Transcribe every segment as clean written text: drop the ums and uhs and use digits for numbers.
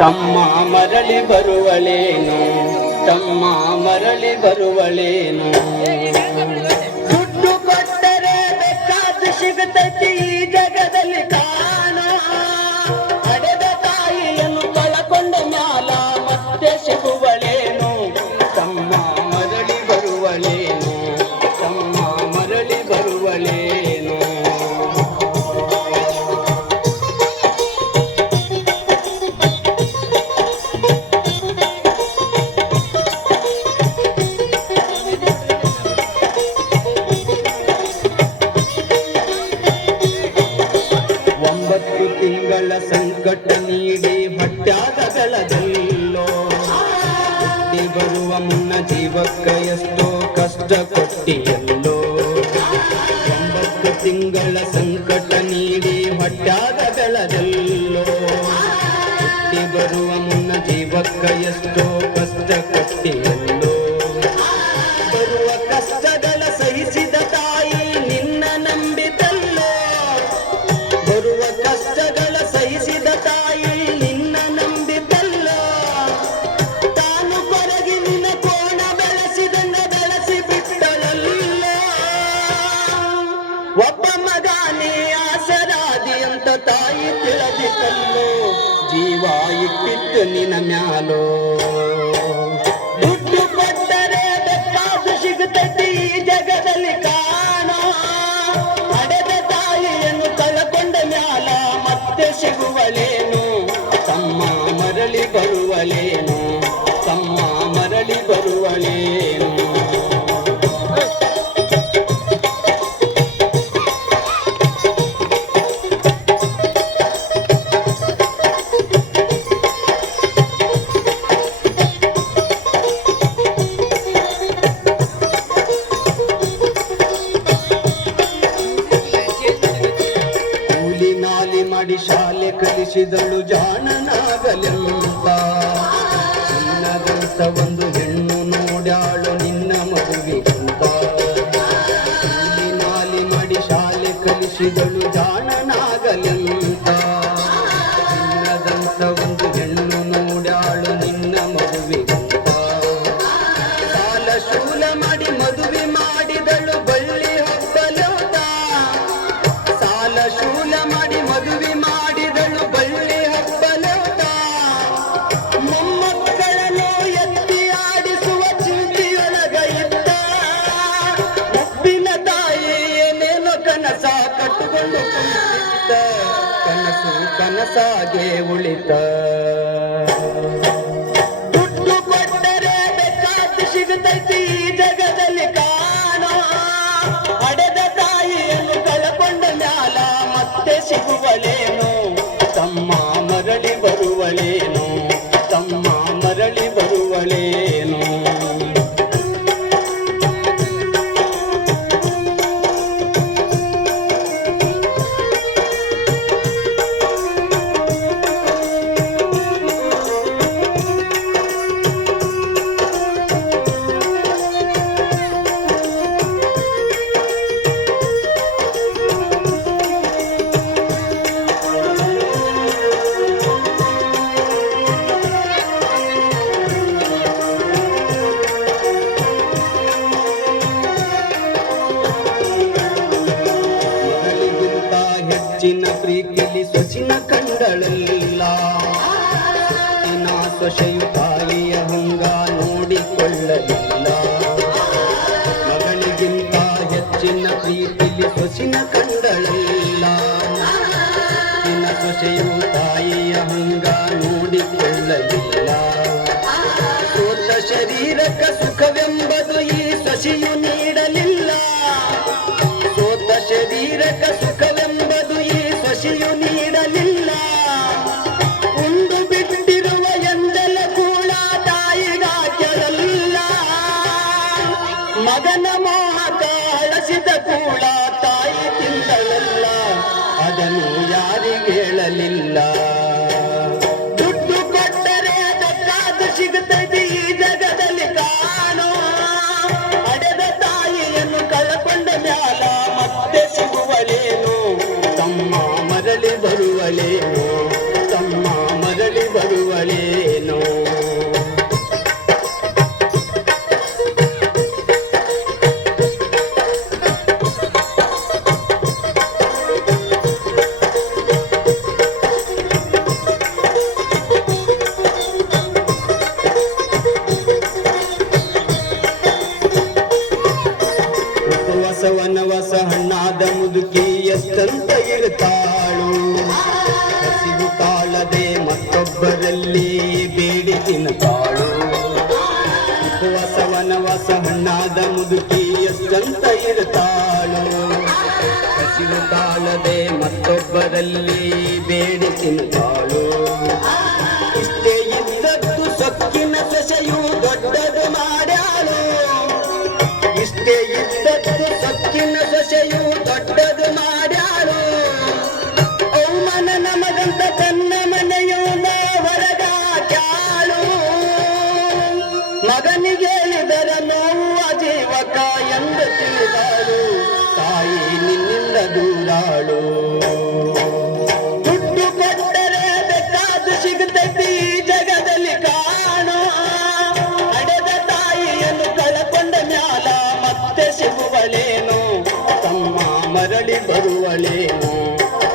ತಮ್ಮ ಮರಳಿ ಬರುವಳೇನು, ತಮ್ಮ ಮರಳಿ ಬರುವಳೇನು. ದುಡ್ಡು ಕೊಟ್ಟರೆ ಬೇಕಾದ ಸಿಗುತ್ತೈತಿ ಈ ಜಗದಲ್ಲಿ ಕಾಣೋ. ಹಡೆದ ತಾಯಿಯನ್ನು ಕಳಕೊಂಡ ಮ್ಯಾಲ ಮತ್ತೆ ಸಿಗುವಳೇನು. ತಮ್ಮ ಮರಳಿ ಬರುವಳೇನು, ತಮ್ಮ ಮರಳಿ ಬರುವಳೇನು. ತಿಂಗಳ ಸಂಕಟ ನೀಡಿ ಹೊಟ್ಯಾಗಲದಲ್ಲೋ ಹುಟ್ಟಿ ಬರುವ ಮುನ್ನ ಜೀವಕ್ಕ ಎಷ್ಟೋ ಕಷ್ಟ ಕೊಟ್ಟಿಯಲ್ಲೋ. 9 ತಿಂಗಳ ಸಂಕಟ ನೀಡಿ ಹೊಟ್ಯಾಗಲದಲ್ಲೋ ಹುಟ್ಟಿ ಬರುವ ಮುನ್ನ ಜೀವಕ್ಕ ಎಷ್ಟೋ ಕಷ್ಟ ಕೊಟ್ಟಿಯಲ್ಲೋ. ಬರುವ ಕಷ್ಟಗಳ ಸಹಿಸಿದ ತಾಯಿ ನಿನ್ನ ನಂಬಿದಲ್ಲೋ. ಬರುವ ಕಷ್ಟಗಳ ಸಹಿಸಿದ ತಾಯಿ ನಿನ್ನ ನಂಬಿದಲ್ಲೋ. ತಾನು ಕೊರಗಿ ನಿನ್ನ ಕೋಣ ಬೆಳೆಸಿದಂಗ ಬೆಳೆಸಿ ಬಿಟ್ಟಳಲ್ಲೋ. ಒಬ್ಬ ಮಗನೇ ಆಸರಾದಿ ಅಂತ ತಾಯಿ ತಿಳಿದಿದ್ದಲ್ಲೋ. ಜೀವ ಇಟ್ಟಿತ್ತು ನಿನ್ನ ಮ್ಯಾಲೋ. ದುಡ್ಡು ಕೊಟ್ಟರೆ ಬೇಕಾದ ಸಿಗುತ್ತೈತಿ ಈ ಜಗದಲ್ಲಿ ಕಾಣೋ. ಹಡೆದ ತಾಯಿಯನ್ನು ಕಳಕೊಂಡ ಮ್ಯಾಲ ಮತ್ತೆ ಸಿಗುವಳೇನು. ತಮ್ಮ ಮರಳಿ ಬರುವಳೇನು, ತಮ್ಮ ಮರಳಿ ಬರುವಳೇನು. ಮಾಡಿ ಶಾಲೆ ಕಲಿಸಿದಳು ಜಾಣನಾಗಲೆಂತ. ನಿನ್ನದಂತ ಒಂದು ಹೆಣ್ಣು ನೋಡ್ಯಾಳು ನಿನ್ನ ಮಗುವಿಗಂತ. ನಾಲಿ ಮಾಡಿ ಶಾಲೆ ಕಲಿಸಿದಳು ಜಾಣನಾಗಲೆಂತ. ನಿನ್ನದಂತ ಒಂದು ಹೆಣ್ಣು ನೋಡ್ಯಾಳು ನಿನ್ನ ಮಗುವಿಗಂತ. ಸಾಲ ಶೂಲ ಮಾಡಿ ಮದುವೆ ಮಾಡಿದಳು ಬಳ್ಳಿ ಹಬ್ಬಲೋತ. ಸಾಲ ಶೂಲ ಮಾಡಿ ಮದುವೆ ಮಾಡಿದಳು ಬಳ್ಳಿ ಹಬ್ಬಲೋತ. ಮೊಮ್ಮಕ್ಕಳನ್ನು ಎತ್ತಿ ಆಡಿಸುವ ಚಿಂತೆಯೊಳಗ ಇದ್ದ. ಒಬ್ಬಿನ ತಾಯಿ ಏನೇನೋ ಕನಸ ಕಟ್ಟಿಕೊಂಡು ಕುಳಿತಿದ್ದ. ಕನಸು ಕನಸಾಗೆ ಉಳಿತ. ದುಡ್ಡು ಕೊಟ್ಟರೆ ಬೇಕಾದ ಸಿಗುತ್ತೈತಿ ಈ ಜಗದಲ್ಲಿ ಕಾಣೋ. ಹಡೆದ ತಾಯಿಯನ್ನು ಕಳಕೊಂಡ ಮ್ಯಾಲ ಮತ್ತೆ ಸಿಗುವಳೇನು. ತಮ್ಮ ಮರಳಿ ಬರುವಳೇನು, ತಮ್ಮ ಮರಳಿ ಬರುವಳೇನು. ಹೆಚ್ಚಿನ ಪ್ರೀತಿಲಿ ಸೊಸಿನ ಕಂಡಳಲ್ಲ. ಸೊಸಿನ ಸೊಸೆಯು ತಾಯಿಯ ಹಂಗ ನೋಡಿಕೊಳ್ಳಲಿಲ್ಲ. ಮಗಳಿಗಿಂತ ಹೆಚ್ಚಿನ ಪ್ರೀತಿಲಿ ಸೊಸಿನ ಕಂಡಳಲ್ಲ. ಸೊಸಿನ ಸೊಸೆಯು ತಾಯಿಯ ಹಂಗ ನೋಡಿಕೊಳ್ಳಲಿಲ್ಲ. ಸೋತ ಶರೀರಕ ಸುಖವೆಂಬುದು ಈ ಸೊಸೆಯು ನೀಡಲಿಲ್ಲ. ಸೋತ ಶರೀರಕ ಸುಖವೆಂಬುದು ಈ ಸೊಸೆಯು ನೀಡಲಿಲ್ಲ. ಉಂಡು ಬಿಟ್ಟಿರುವ ಎಂದೆಲ್ಲ ಕೂಡ ತಾಯಿಗಾಕೆಯಲ್ಲ. ಮಗನ ಮೋಹಕ ಅಳಸಿದ ಕೂಡ ತಾಯಿ ತಿಂದಳಲ್ಲ. ಅದನ್ನು ಯಾರಿಗೆ ಹೇಳಲಿಲ್ಲ. ದುಡ್ಡು ಕೊಟ್ಟರೆ ಬೇಕಾದ ಸಿಗುತ್ತೈತಿ ಈ ಜಗದಲ್ಲಿ ಕಾಣೋ. ಹಡೆದ ತಾಯಿಯನ್ನು ಕಳಕೊಂಡ ಮ್ಯಾಲ ಮತ್ತೆ ಸಿಗುವಳೇನು. ತಮ್ಮ ಮರಳಿ ಬರುವಳೇನು, ತಮ್ಮ ಮರಳಿ ಬರುವಳೇನು. ಇರುತ್ತಾಳು. ಹಸಿವು ತಾಳದೆ ಮತ್ತೊಬ್ಬರಲ್ಲಿ ಬೇಡಿ ತಿನ್ನುತ್ತಾಳು. ವಸವನವಸ ಹಣ್ಣಾದ ಮುದುಕಿ ಎಷ್ಟಂತ ಇರುತ್ತಾಳು. ಹಸಿವು ತಾಳದೆ ಮತ್ತೊಬ್ಬರಲ್ಲಿ ಬೇಡಿ ತಿನ್ನುತ್ತಾಳು. ಇಷ್ಟೇ ಇದ್ದದ್ದು ಸೊಕ್ಕಿನ ಸೊಸೆಯು ದೊಡ್ಡದು ಮಾಡ್ಯಾಳು. ಇಷ್ಟೇ ಇದ್ದದ್ದು ಸೊಕ್ಕಿನ ಸೊಸೆಯು ದೊಡ್ಡದು ಮಾಡ್ಯಾಳು. ಅವಮಾನ ನಮಗಂತ ತನ್ನ ಮನೆಯುಂದ ಹೊರಗಾಕ್ಯಾಳು. ಮಗನಿಗೆ ಹೇಳಿದರ ನೋವು ಜೀವಕ ಎಂದು ತಿಳಿದಾಳು. ತಾಯಿ ನಿನ್ನಿಂದ ದೂರಾಳು. ದುಡ್ಡು ಕೊಟ್ಟರೆ ಬೇಕಾದು ಸಿಗುತ್ತೈತಿ ಜಗದಲ್ಲಿ ಕಾಣೋ. ನಡೆದ ತಾಯಿಯನ್ನು ಕಳಕೊಂಡ ಮ್ಯಾಲ ಮತ್ತೆ ಸಿಗುವಳೇನು. ತಮ್ಮ ಮರಳಿ ಬರುವಳೇನು.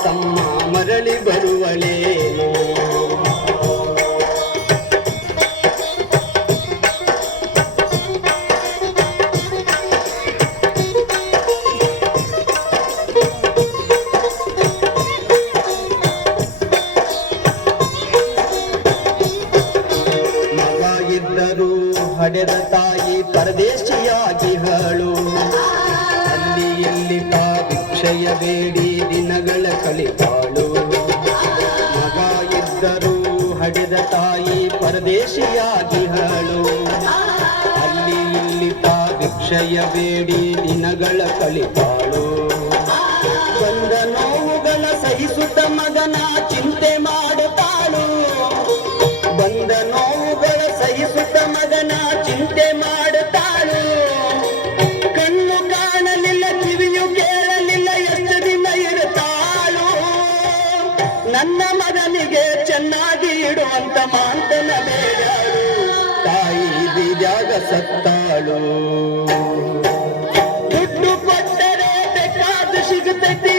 ತಮ್ಮ ಮರಳಿ ಬರುವಳೇನು. ಇದ್ದರೂ ಹಡೆದ ತಾಯಿ ಪರದೇಶಿಯಾಗಿ ಹಳು. ಅಲ್ಲಿ ಇಲ್ಲಿ ತಾ ಭಿಕ್ಷೆಯ ಬೇಡಿ ದಿನಗಳ ಕಲಿತಾಳು. ಮಗ ಇದ್ದರೂ ಹಡೆದ ತಾಯಿ ಪರದೇಶಿಯಾಗಿ ಹಳು. ಅಲ್ಲಿ ಇಲ್ಲಿ ತಾ ಭಿಕ್ಷೆಯ ಬೇಡಿ ದಿನಗಳ ಕಲಿತಾಳು. ಬಂದ ನೋವುಗಳ ಸಹಿಸುತ್ತ ಮಗನ ಚಿಂತೆ ಮಾಡುತ್ತಾಳು. ಬಂದ ನೋವುಗಳ ಸಹಿಸುತ್ತ ಮಗನ ಚಿಂತೆ ಮಾಡುತ್ತಾಳು. ಕಣ್ಣು ಕಾಣಲಿಲ್ಲ, ಕಿವಿಯು ಕೇಳಲಿಲ್ಲ, ಎಷ್ಟು ದಿನ ಇರುತ್ತಾಳು. ನನ್ನ ಮಗನಿಗೆ ಚೆನ್ನಾಗಿ ಇಡುವಂತ ಮಾಂತನ ಬೇಡಾಳು. ತಾಯಿ ಬೀಜಾಗ ಸತ್ತಾಳು. ದುಡ್ಡು ಕೊಟ್ಟರೆ ಬೇಕಾದು ಸಿಗುತ್ತೈತಿ